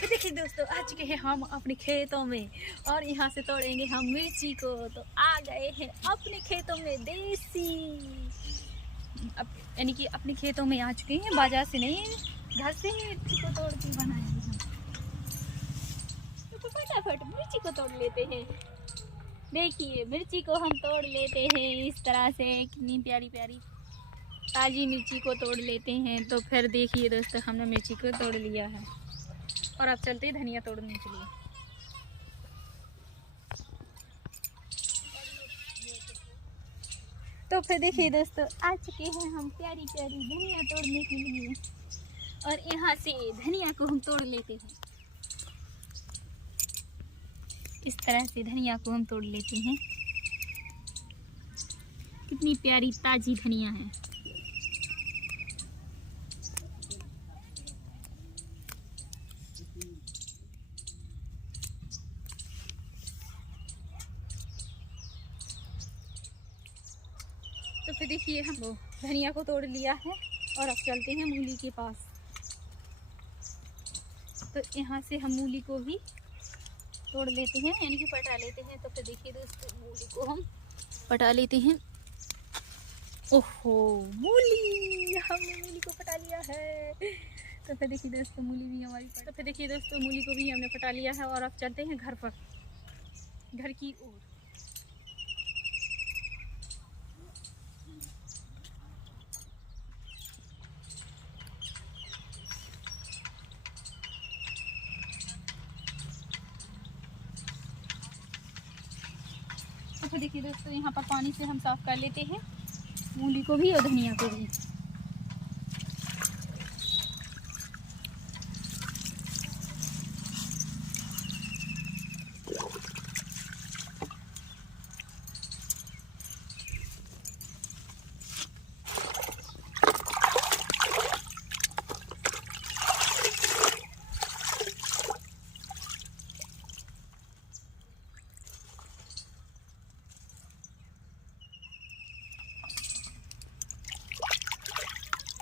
फिर देखिए दोस्तों, आ चुके हैं हम अपने खेतों में और यहाँ से तोड़ेंगे हम मिर्ची को। तो आ गए हैं अपने खेतों में देसी, यानी कि अपने खेतों में आ चुके हैं, बाजार से नहीं, घर से ही मिर्ची को तोड़ के बनाएंगे हम। तो फटाफट मिर्ची को तोड़ लेते हैं। देखिए मिर्ची को हम तोड़ लेते हैं इस तरह से, कितनी प्यारी प्यारी ताज़ी मिर्ची को तोड़ लेते हैं। तो फिर देखिए दोस्तों, हमने मिर्ची को तोड़ लिया है और अब चलते हैं धनिया तोड़ने के लिए। तो फिर देखिए दोस्तों, आ चुके हैं हम प्यारी प्यारी धनिया तोड़ने के लिए और यहाँ से धनिया को हम तोड़ लेते हैं। इस तरह से धनिया को हम तोड़ लेते हैं। कितनी प्यारी ताजी धनिया है। तो फिर देखिए, हम धनिया को तोड़ लिया है और अब चलते हैं मूली के पास। तो यहाँ से हम मूली को भी तोड़ लेते हैं, यानी कि पटा लेते हैं। तो फिर देखिए दोस्तों, मूली को हम पटा लेते हैं। ओहो मूली, हमने मूली को पटा लिया है। तो फिर देखिए दोस्तों, मूली भी हमारी तो फिर देखिए दोस्तों, मूली को भी हमने पटा लिया है और अब चलते हैं घर पर, घर की ओर। तो फिर देखिए दोस्तों, यहाँ पर पानी से हम साफ कर लेते हैं मूली को भी और धनिया को भी।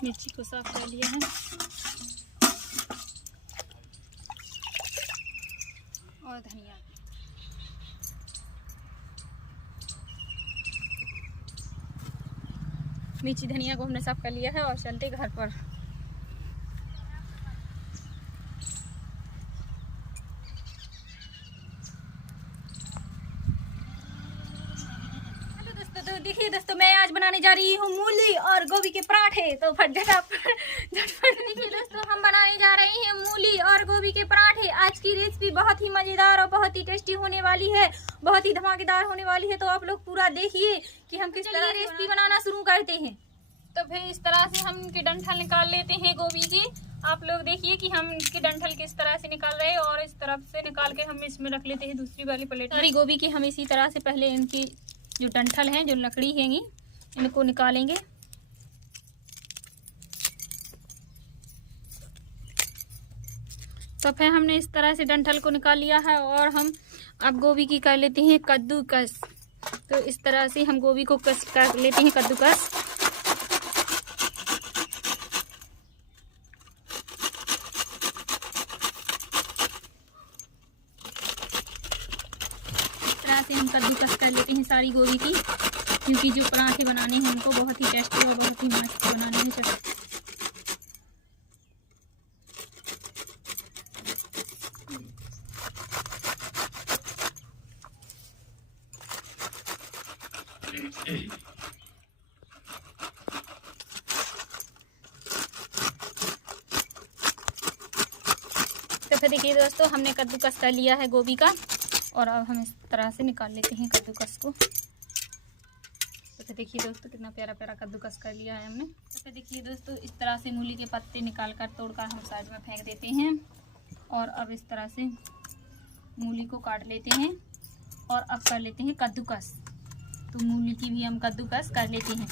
मिर्ची को साफ कर लिया है और धनिया। मिर्ची धनिया को हमने साफ कर लिया है और चलते घर पर। देखिए दोस्तों, मैं आज बनाने जा रही हूँ मूली और गोभी के पराठे। तो झटपट देखिए दोस्तों, हम बनाने जा रहे हैं मूली और गोभी के पराठे। आज की रेसिपी बहुत ही मज़ेदार और बहुत ही टेस्टी होने वाली है, बहुत ही धमाकेदार होने वाली है। तो आप लोग पूरा देखिए कि हम किस तरह रेसिपी बनाना शुरू करते हैं। तो फिर इस तरह से हम इनके डंठल निकाल लेते हैं गोभी की। आप लोग देखिए कि हम इसके डंठल किस तरह से निकाल रहे हैं और इस तरफ से निकाल के हम इसमें रख लेते हैं दूसरी वाली प्लेट। सारी गोभी की हम इसी तरह से पहले इनकी जो डंठल हैं, जो लकड़ी हैंगी, इनको निकालेंगे। तो फिर हमने इस तरह से डंठल को निकाल लिया है और हम अब गोभी की कर लेते हैं कद्दूकस। तो इस तरह से हम गोभी को कस कर लेते हैं कद्दूकस। से हम कद्दूकस कर लेते हैं सारी गोभी की, क्योंकि जो पराठे बनाने हैं उनको बहुत ही टेस्टी और बहुत ही मस्त बनाने हैं। तो फिर देखिए दोस्तों, हमने कद्दूकस कर लिया है गोभी का और अब हम इस तरह से निकाल लेते हैं कद्दूकस को। तो देखिए दोस्तों, कितना प्यारा प्यारा कद्दूकस कर लिया है हमने। तो देखिए दोस्तों, इस तरह से मूली के पत्ते निकाल कर तोड़कर हम साइड में फेंक देते हैं और अब इस तरह से मूली को काट लेते हैं और अब कर लेते हैं कद्दूकस। तो मूली की भी हम कद्दूकस कर लेते हैं।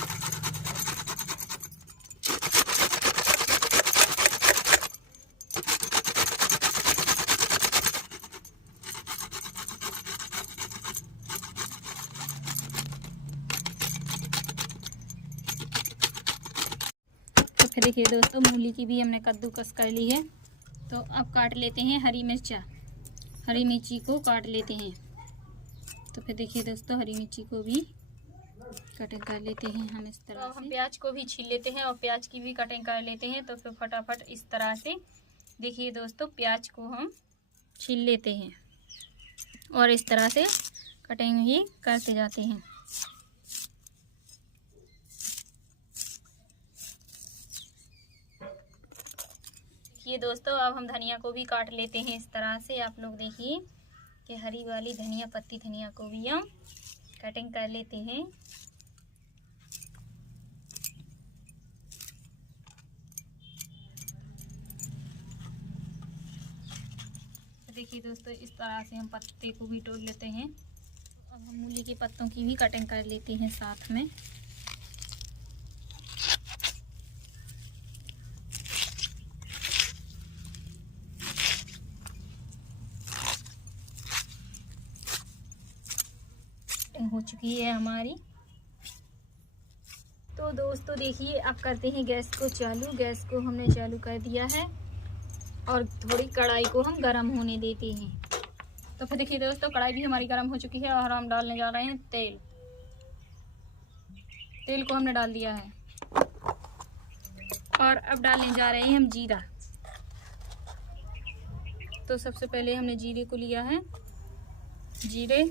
फिर देखिए दोस्तों, मूली की भी हमने कद्दूकस कर ली है तो अब काट लेते हैं हरी मिर्चा, हरी मिर्ची को काट लेते हैं। तो फिर देखिए दोस्तों, हरी मिर्ची को भी कटिंग कर लेते हैं हम इस तरह से। हम प्याज को भी छील लेते हैं और प्याज की भी कटिंग कर लेते हैं। तो फिर फटाफट इस तरह से देखिए दोस्तों, प्याज को हम छील लेते हैं और इस तरह से कटिंग ही करते जाते हैं। देखिए दोस्तों, अब हम धनिया को भी काट लेते हैं इस तरह से। आप लोग देखिए कि हरी वाली धनिया, पत्ती धनिया को भी हम कटिंग कर लेते हैं। देखिए दोस्तों, इस तरह से हम पत्ते को भी तोड़ लेते हैं। अब हम मूली के पत्तों की भी कटिंग कर लेते हैं साथ में। हो चुकी है हमारी। तो दोस्तों देखिए, अब करते हैं गैस को चालू। गैस को हमने चालू कर दिया है और थोड़ी कढ़ाई को हम गरम होने देते हैं। तो फिर देखिए दोस्तों, कढ़ाई भी हमारी गरम हो चुकी है और हम डालने जा रहे हैं तेल। तेल को हमने डाल दिया है और अब डालने जा रहे हैं हम जीरा। तो सबसे पहले हमने जीरे को लिया है, जीरे,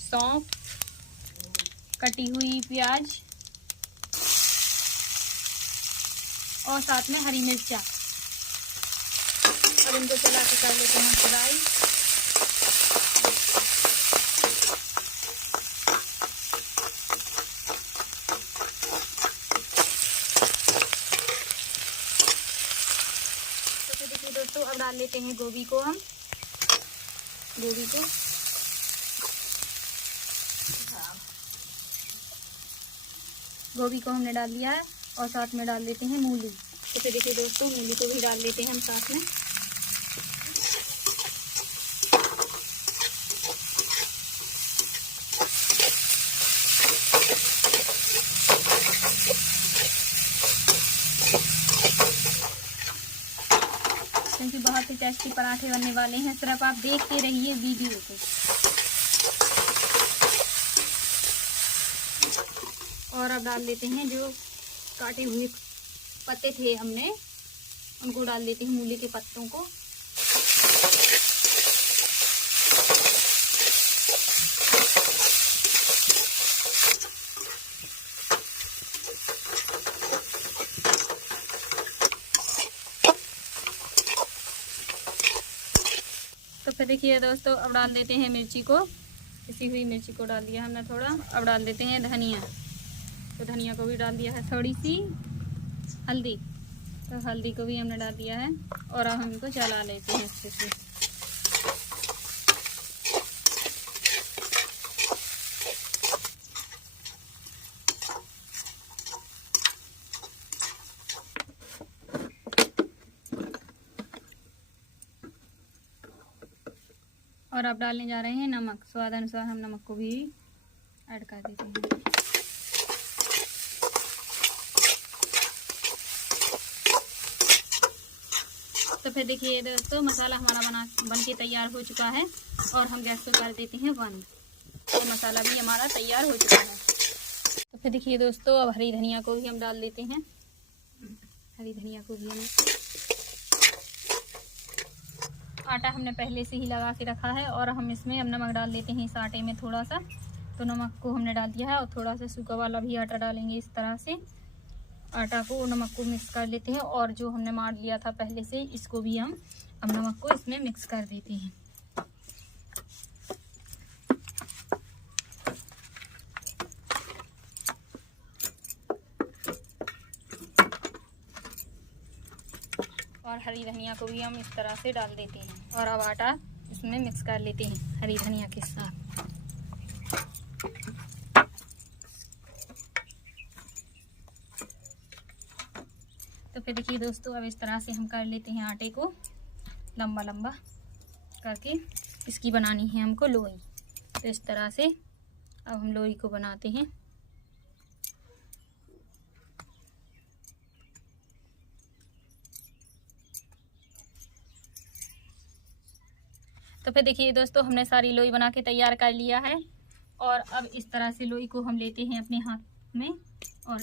सौंफ, कटी हुई प्याज और साथ में हरी मिर्चा, और इनको चला के कर लेते हैं फ्राई। तो फिर देखिए दोस्तों, अब डाल लेते हैं गोभी को हम। गोभी को हमने डाल दिया है और साथ में डाल देते हैं मूली। तो फिर देखिए दोस्तों, मूली को भी डाल देते हैं हम साथ में। क्योंकि बहुत ही टेस्टी पराठे बनने वाले हैं, सिर्फ आप देखते रहिए वीडियो को। और अब डाल देते हैं जो काटे हुए पत्ते थे हमने, उनको डाल देते हैं, मूली के पत्तों को। तो फिर देखिए दोस्तों, अब डाल देते हैं मिर्ची को, पिसी हुई मिर्ची को डाल दिया हमने थोड़ा। अब डाल देते हैं धनिया। तो धनिया को भी डाल दिया है, थोड़ी सी हल्दी, तो हल्दी को भी हमने डाल दिया है और अब हम इनको चला लेते हैं अच्छे से। और अब डालने जा रहे हैं नमक, स्वाद अनुसार हम नमक को भी ऐड कर देते हैं। तो फिर देखिए दोस्तों, मसाला हमारा बन के तैयार हो चुका है और हम गैस को कर देते हैं बंद। तो मसाला भी हमारा तैयार हो चुका है। तो फिर देखिए दोस्तों, अब हरी धनिया को भी हम डाल देते हैं। हरी धनिया को भी हम, आटा हमने पहले से ही लगा के रखा है और हम इसमें अब नमक डाल देते हैं इस आटे में थोड़ा सा। तो नमक को हमने डाल दिया है और थोड़ा सा सूखा वाला भी आटा डालेंगे। इस तरह से आटा को, नमक को मिक्स कर लेते हैं और जो हमने मार लिया था पहले से, इसको भी हम अब नमक को इसमें मिक्स कर देते हैं। और हरी धनिया को भी हम इस तरह से डाल देते हैं और अब आटा इसमें मिक्स कर लेते हैं हरी धनिया के साथ। तो फिर देखिए दोस्तों, अब इस तरह से हम कर लेते हैं आटे को लंबा लंबा करके। इसकी बनानी है हमको लोई। तो इस तरह से अब हम लोई को बनाते हैं। तो फिर देखिए दोस्तों, हमने सारी लोई बना के तैयार कर लिया है। और अब इस तरह से लोई को हम लेते हैं अपने हाथ में और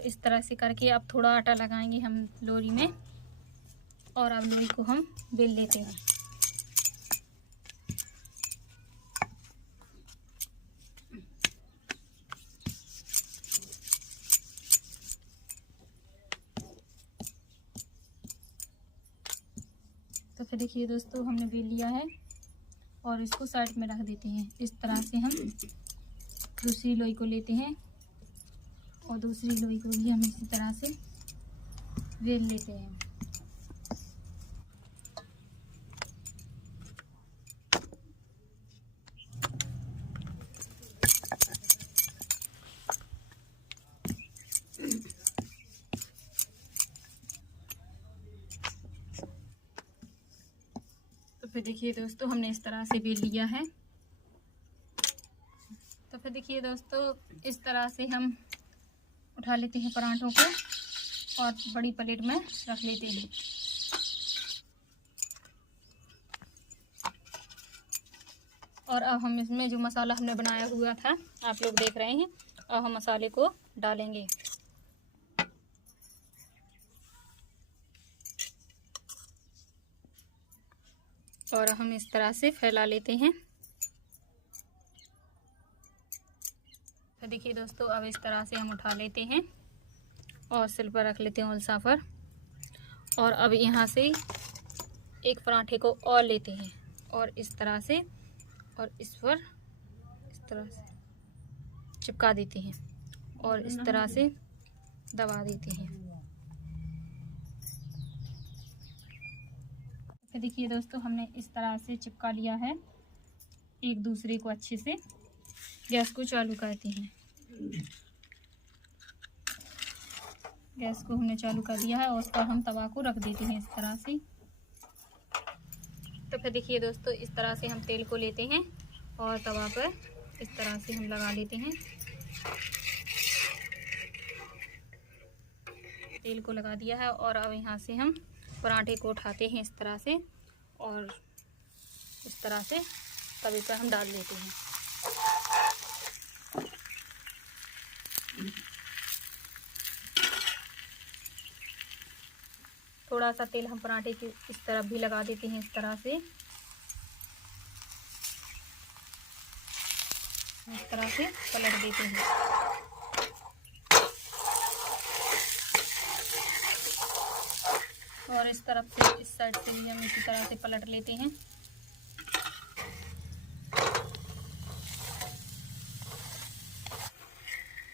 इस तरह से करके अब थोड़ा आटा लगाएंगे हम लोई में और अब लोई को हम बेल लेते हैं। तो फिर देखिए दोस्तों, हमने बेल लिया है और इसको साइड में रख देते हैं। इस तरह से हम दूसरी लोई को लेते हैं और दूसरी लोई को भी हम इसी तरह से बेल लेते हैं। तो फिर देखिए दोस्तों, हमने इस तरह से बेल लिया है। तो फिर देखिए दोस्तों, इस तरह से हम उठा लेते हैं पराठों को और बड़ी प्लेट में रख लेते हैं। और अब हम इसमें जो मसाला हमने बनाया हुआ था आप लोग देख रहे हैं, अब हम मसाले को डालेंगे। और हम इस तरह से फैला लेते हैं। तो देखिए दोस्तों, अब इस तरह से हम उठा लेते हैं और सिल पर रख लेते हैं उल्सा पर। और अब यहाँ से एक पराठे को और लेते हैं और इस तरह से और इस पर इस तरह से चिपका देते हैं और इस तरह से दबा देते हैं। तो देखिए दोस्तों, हमने इस तरह से चिपका लिया है एक दूसरे को अच्छे से। गैस को चालू करते हैं। गैस को हमने चालू कर दिया है और उस पर हम तवा को रख देते हैं इस तरह से। तो फिर देखिए दोस्तों, इस तरह से हम तेल को लेते हैं और तवा पर इस तरह से हम लगा लेते हैं। तेल को लगा दिया है और अब यहाँ से हम पराठे को उठाते हैं इस तरह से और इस तरह से तवे पर हम डाल देते हैं। थोड़ा सा तेल हम पराठे की इस तरफ भी लगा देते हैं इस तरह से। इस तरह से पलट देते हैं। और इस तरफ से इस साइड से भी हम इसी तरह से पलट लेते हैं।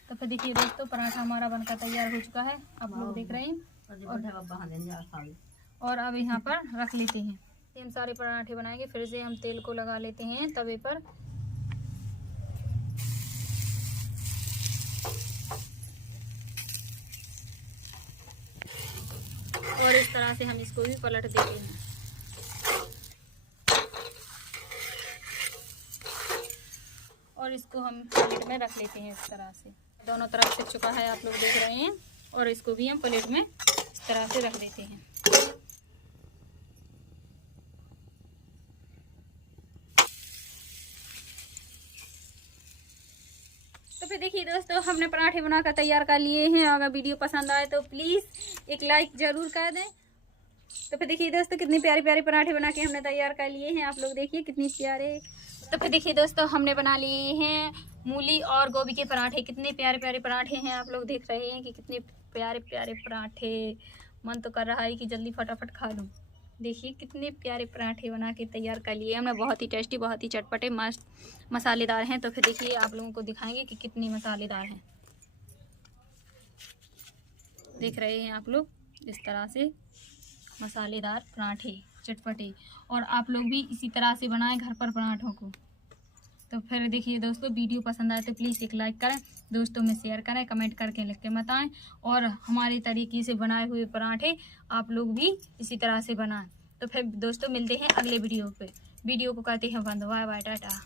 तो फिर देखिए दोस्तों, पराठा हमारा बनकर तैयार हो चुका है, आप लोग देख रहे हैं। और अब यहाँ पर रख लेते हैं। हम सारे पराठे बनाएंगे। फिर से हम तेल को लगा लेते हैं तवे पर और इस तरह से हम इसको भी पलट देते हैं। और इसको हम प्लेट में रख लेते हैं इस तरह से। दोनों तरफ से चुका है, आप लोग देख रहे हैं। और इसको भी हम प्लेट में इस तरह से रख देते हैं। तो फिर देखिए दोस्तों, हमने पराठे बनाकर तैयार कर लिए हैं। अगर वीडियो पसंद आए तो प्लीज़ एक लाइक ज़रूर कर दें। तो फिर देखिए दोस्तों, कितने प्यारे प्यारे पराठे बना के हमने तैयार कर लिए हैं। आप लोग देखिए कितनी प्यारे। तो फिर देखिए दोस्तों, हमने बना लिए हैं मूली और गोभी के पराठे। कितने प्यारे प्यारे पराठे हैं, आप लोग देख रहे हैं कि कितने प्यारे प्यारे पराठे। मन तो कर रहा है कि जल्दी फटाफट खा लूँ। देखिए कितने प्यारे पराठे बना के तैयार कर लिए हमने। बहुत ही टेस्टी, बहुत ही चटपटे, मस्त मसालेदार हैं। तो फिर देखिए आप लोगों को दिखाएंगे कि कितनी मसालेदार हैं। देख रहे हैं आप लोग, इस तरह से मसालेदार पराठे चटपटे। और आप लोग भी इसी तरह से बनाएं घर पर पराठों को। तो फिर देखिए दोस्तों, वीडियो पसंद आए तो प्लीज़ एक लाइक करें, दोस्तों में शेयर करें, कमेंट करके लिख के बताएं। और हमारे तरीके से बनाए हुए पराठे आप लोग भी इसी तरह से बनाएं। तो फिर दोस्तों, मिलते हैं अगले वीडियो पे। वीडियो को करते हैं बंद। Bye bye, Tata.